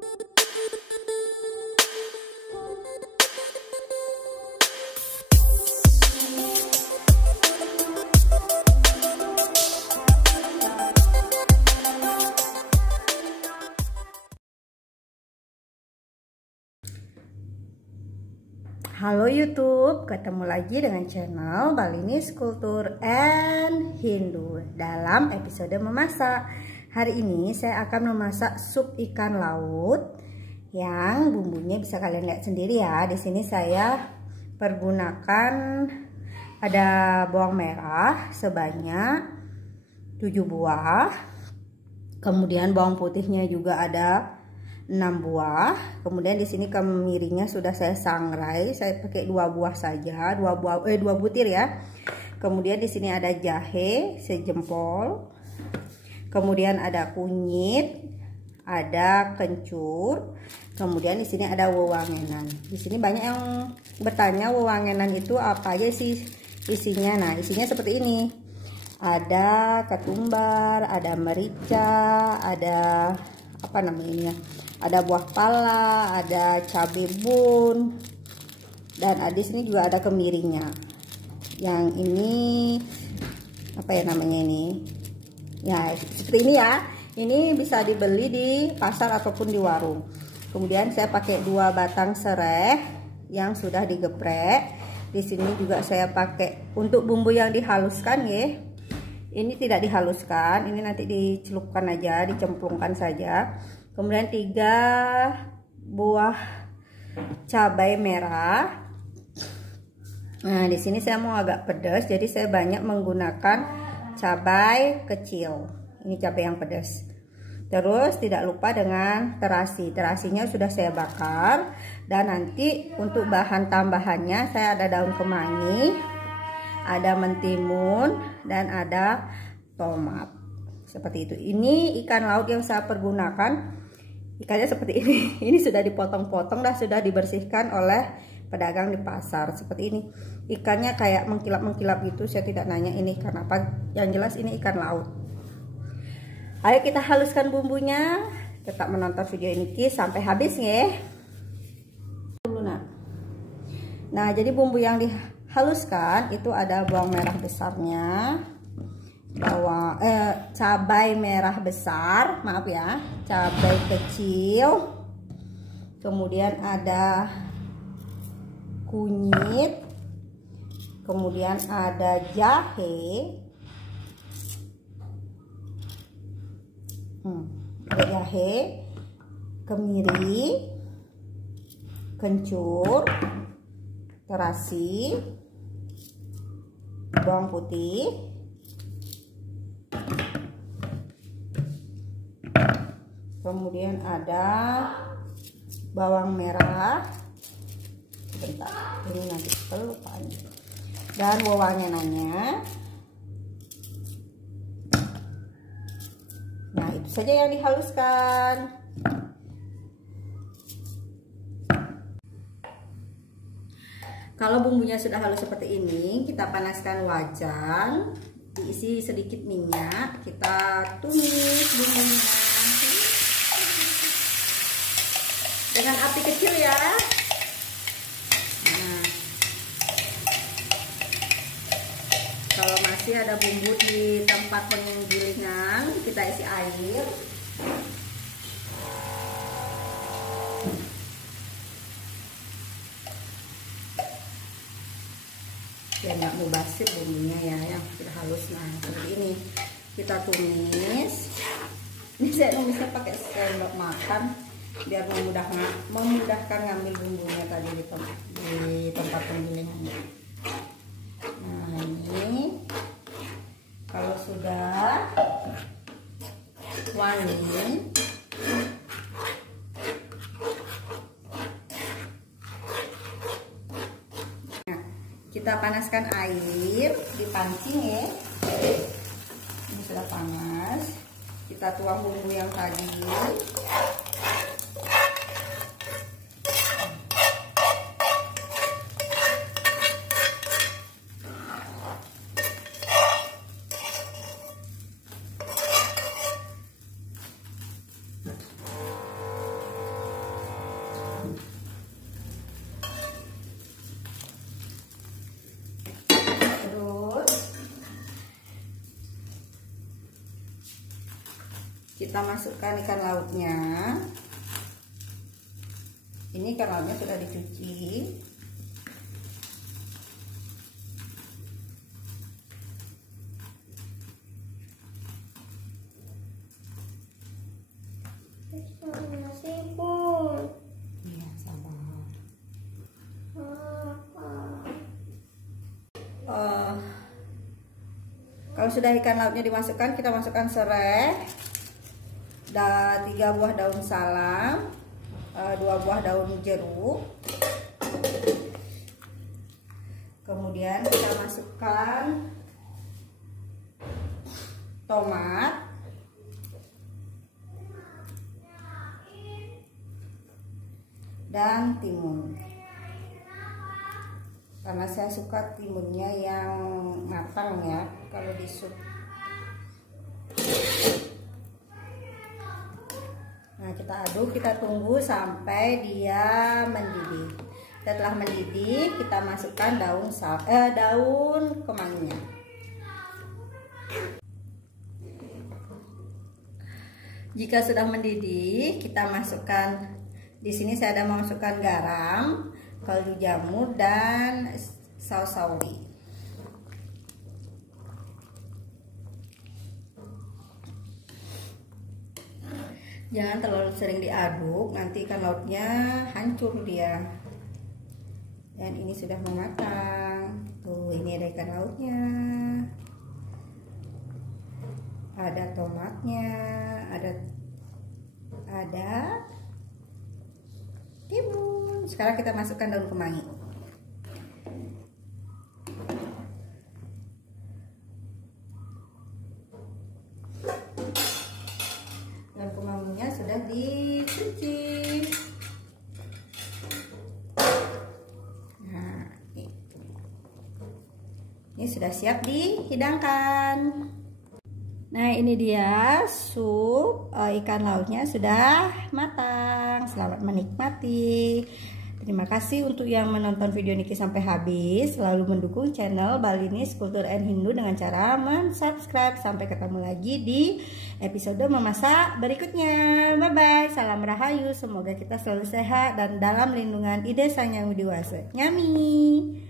Halo YouTube, ketemu lagi dengan channel Balinese Culture and Hindu dalam episode memasak. Hari ini saya akan memasak sup ikan laut yang bumbunya bisa kalian lihat sendiri ya. Di sini saya pergunakan ada bawang merah sebanyak 7 buah. Kemudian bawang putihnya juga ada 6 buah. Kemudian di sini kemirinya sudah saya sangrai. Saya pakai 2 buah saja, 2 butir ya. Kemudian di sini ada jahe sejempol. Kemudian ada kunyit, ada kencur. Kemudian di sini ada wewangenan. Di sini banyak yang bertanya wewangenan itu apa aja sih isinya. Nah, isinya seperti ini. Ada ketumbar, ada merica, ada apa namanya? Ada buah pala, ada cabai bun, dan di sini juga ada kemirinya. Yang ini apa ya namanya ini? Ya seperti ini ya. Ini bisa dibeli di pasar ataupun di warung. Kemudian saya pakai 2 batang serai yang sudah digeprek. Di sini juga saya pakai untuk bumbu yang dihaluskan ya. Ini tidak dihaluskan, ini nanti dicelupkan aja, dicemplungkan saja. Kemudian 3 buah cabai merah. Nah, di sini saya mau agak pedas, jadi saya banyak menggunakan cabai kecil. Ini cabai yang pedas. Terus tidak lupa dengan terasi. Terasinya sudah saya bakar. Dan nanti untuk bahan tambahannya saya ada daun kemangi, ada mentimun, dan ada tomat. Seperti itu. Ini ikan laut yang saya pergunakan. Ikannya seperti ini. Ini sudah dipotong-potong dan sudah dibersihkan oleh pedagang di pasar. Seperti ini. Ikannya kayak mengkilap-mengkilap gitu. Saya tidak nanya ini ikan apa. Yang jelas ini ikan laut. Ayo kita haluskan bumbunya. Tetap menonton video ini sampai habis ya. Nah, jadi bumbu yang dihaluskan itu ada bawang merah besarnya. Cabai merah besar, maaf ya, cabai kecil, kemudian ada kunyit, kemudian ada jahe, kemiri, kencur, terasi, bawang putih, kemudian ada bawang merah, sebentar ini nanti kelupaan, dan wewangenannya. Nah, itu saja yang dihaluskan. Kalau bumbunya sudah halus seperti ini, kita panaskan wajan, diisi sedikit minyak, kita tumis bumbunya dengan api kecil ya. Nah, kalau masih ada bumbu di tempat penggilingan, kita isi air. Biar nggak mubasir bumbunya ya, yang sudah halus. Nah, seperti ini kita tumis. Ini saya tumisnya pakai sendok makan biar memudahkan ngambil bumbunya tadi di tempat penggilingannya. Nah, ini kalau sudah wangi, kita panaskan air di pancing ya. Ini sudah panas. Kita tuang bumbu yang tadi. kita masukkan ikan lautnya. Ini ikan lautnya sudah dicuci. Iya, sabar. Kalau sudah ikan lautnya dimasukkan, kita masukkan serai, 3 buah daun salam, 2 buah daun jeruk. Kemudian kita masukkan tomat, dan timun. Karena saya suka timunnya yang matang ya kalau di sup. Nah, kita aduk, kita tunggu sampai dia mendidih. Setelah mendidih, kita masukkan daun kemanginya. Jika sudah mendidih, kita masukkan, di sini saya ada memasukkan garam, kaldu jamur, dan saus sauri. Jangan terlalu sering diaduk, nanti ikan lautnya hancur dia. Dan ini sudah mematang. Tuh, ini ada ikan lautnya, ada tomatnya, ada timun. Sekarang kita masukkan daun kemangi. Daun kemanginya sudah dicuci. Nah, ini sudah siap dihidangkan. Nah, ini dia sup ikan lautnya sudah matang. Selamat menikmati. Terima kasih untuk yang menonton video Niki sampai habis. Selalu mendukung channel Balinese Culture and Hindu dengan cara subscribe. Sampai ketemu lagi di episode memasak berikutnya. Bye bye. Salam rahayu. Semoga kita selalu sehat dan dalam lindungan Ide Sang Yang Widi Wase. Nyami.